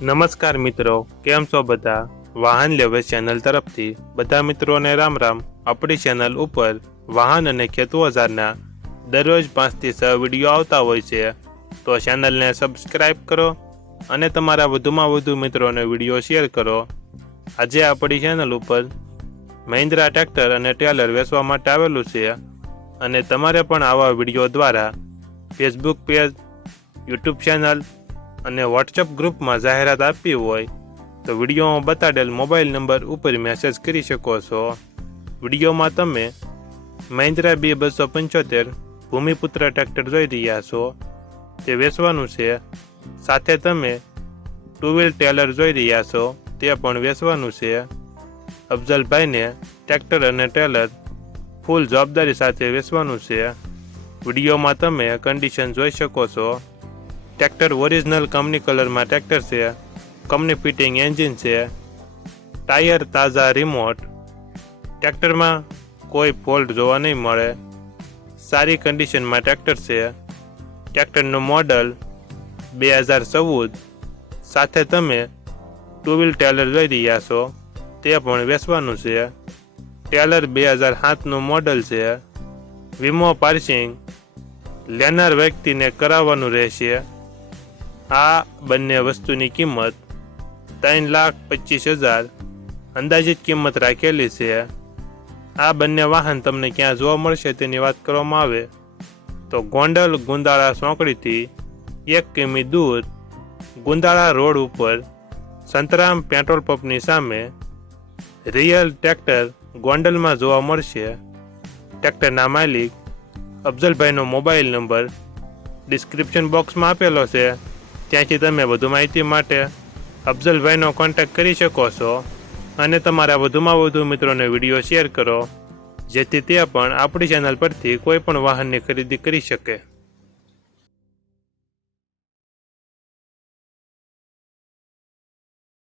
નમસ્કાર મિત્રો, કેમ છો બધા? વાહન લેવે ચેનલ તરફથી બધા મિત્રોને રામ રામ। આપણી ચેનલ ઉપર વાહન અને ખેત ઓજારના દરરોજ 5 થી 6 વિડીયો આવતા હોય છે, તો ચેનલને સબસ્ક્રાઈબ કરો અને તમારા વધુમાં વધુ મિત્રોને વિડીયો શેર કરો। આજે આપણી ચેનલ ઉપર મહિન્દ્રા ટ્રેક્ટર અને ટેલર વેચવા માટે આવેલું છે અને તમારે પણ આવા વિડીયો દ્વારા ફેસબુક પેજ, યુટ્યુબ ચેનલ અને વોટ્સએપ ગ્રુપમાં જાહેરાત આપવી હોય તો વિડીયોમાં બતાડેલ મોબાઈલ નંબર ઉપર મેસેજ કરી શકો છો। વિડીયોમાં તમે મહિન્દ્રા B275 ભૂમિપુત્ર ટ્રેક્ટર જોઈ રહ્યા છો, તે વેચવાનું છે। સાથે તમે 2 વ્હીલ ટેલર જોઈ રહ્યા છો, તે પણ વેચવાનું છે। અફઝલભાઈને ટ્રેક્ટર અને ટેલર ફૂલ જવાબદારી સાથે વેચવાનું છે। વિડીયોમાં તમે કન્ડિશન જોઈ શકો છો। ટ્રેક્ટર ઓરિજિનલ કંપની કલરમાં ટ્રેક્ટર છે, કંપની ફિટિંગ એન્જિન છે, ટાયર તાજા રિમોટ, ટ્રેક્ટરમાં કોઈ ફોલ્ટ જોવા નહીં મળે, સારી કન્ડિશનમાં ટ્રેક્ટર છે। ટ્રેક્ટરનું મોડલ 2014, સાથે તમે 2 વ્હીલ ટેલર જોઈ રહ્યા છો, તે પણ વેચવાનું છે। ટેલર 2007નું મોડલ છે। વીમો પાર્સિંગ લેનાર વ્યક્તિને કરાવવાનું રહેશે। આ બંને વસ્તુની કિંમત 3,25,000 અંદાજિત કિંમત રાખેલી છે। આ બંને વાહન તમને ક્યાં જોવા મળશે તેની વાત કરવામાં આવે તો ગોંડલ ગુંદાળા ચોકડીથી 1 કિમી દૂર ગુંદાળા રોડ ઉપર સંતરામ પેટ્રોલ પંપની સામે રિયલ ટ્રેક્ટર ગોંડલમાં જોવા મળશે। ટ્રેક્ટરના માલિક અફઝલભાઈનો મોબાઈલ નંબર ડિસ્ક્રિપ્શન બોક્સમાં આપેલો છે, ત્યાંથી તમે વધુ માહિતી માટે અફઝલભાઈનો કોન્ટેક્ટ કરી શકો છો અને તમારા વધુમાં વધુ મિત્રોને વિડીયો શેર કરો, જેથી તે પણ આપણી ચેનલ પરથી કોઈ પણ વાહનની ખરીદી કરી શકે।